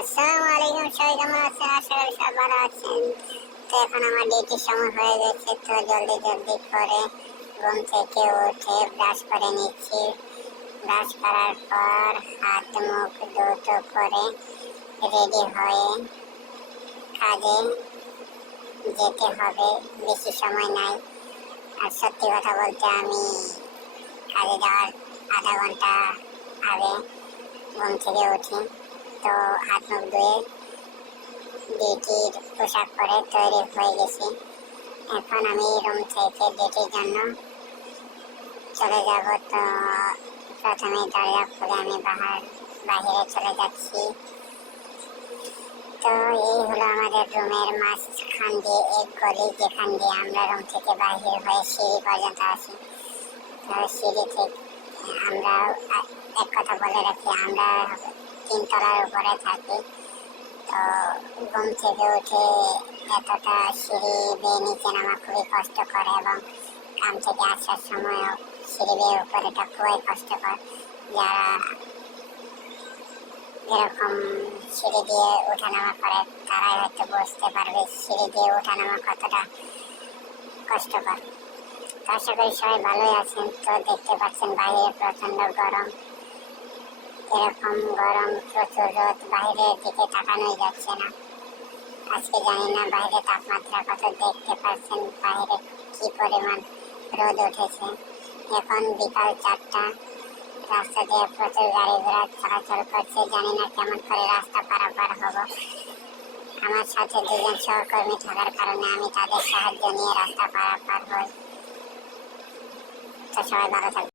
আসসালামু আলাইকুম, সবাই কেমন আছেন? আশা করি সবাই ভালো আছেন। তো এখন আমার ডিউটির সময় হয়ে গেছে, তো জলদি জলদি করে ঘুম থেকে উঠে ব্রাশ করে নিচ্ছি। ব্রাশ করার পর হাত মুখ দ্রুত করে রেডি হয়ে কাজে যেতে হবে। বেশি সময় নাই। আর সত্যি কথা বলতে আমি কাজে যাওয়ার আধা ঘন্টা আগে ঘুম থেকে উঠি। তো হাত মুখ ধুয়ে ডিউটির পোশাক পরে তৈরি হয়ে গেছি। এখন আমি রুম থেকে ডিউটির জন্য চলে যাব। তো প্রথমে দরজা খুলে আমি বাহিরে চলে যাচ্ছি। তো এই হলো আমাদের রুমের মাঝখান দিয়ে এক গলি, যেখান দিয়ে আমরা রুম থেকে বাহির হয়ে সিঁড়ি পর্যন্ত আসি। তো সিঁড়ি থেকে আমরা এক কথা বলে রাখি, আমরা 3 তলার উপরে থাকি। তো ঘুম থেকে উঠে এতটা সিঁড়ি বেয়ে নিচে নামা খুবই কষ্টকর, এবং কাম থেকে আসার সময়ও সিঁড়ি বেয়ে উপরেটা খুবই কষ্টকর। যারা এরকম সিঁড়ি দিয়ে ওঠানামা করে তারাই হয়তো বুঝতে পারবে সিঁড়ি দিয়ে ওঠানামা কতটা কষ্টকর। তো আশা করি সবাই ভালোই আছেন। তো দেখতে পাচ্ছেন বাইরে প্রচন্ড গরম, এরকম গরম, প্রচুর রোদ, বাইরের দিকে তাকানোই যাচ্ছে না। আজকে জানি না বাইরে তাপমাত্রা কত, দেখতে পাচ্ছেন বাইরে কি পরিমাণ রোদ উঠেছে। এখন বিকাল 4টা, রাস্তা দিয়ে প্রচুর গাড়ি ঘোড়া চলাচল করছে। জানি না কেমন করে রাস্তা পারাপার হব। আমার সাথে 2জন সহকর্মী থাকার কারণে আমি তাদের সাহায্য নিয়ে রাস্তা পারাপার হই। তো সবাই ভালো থাকবে।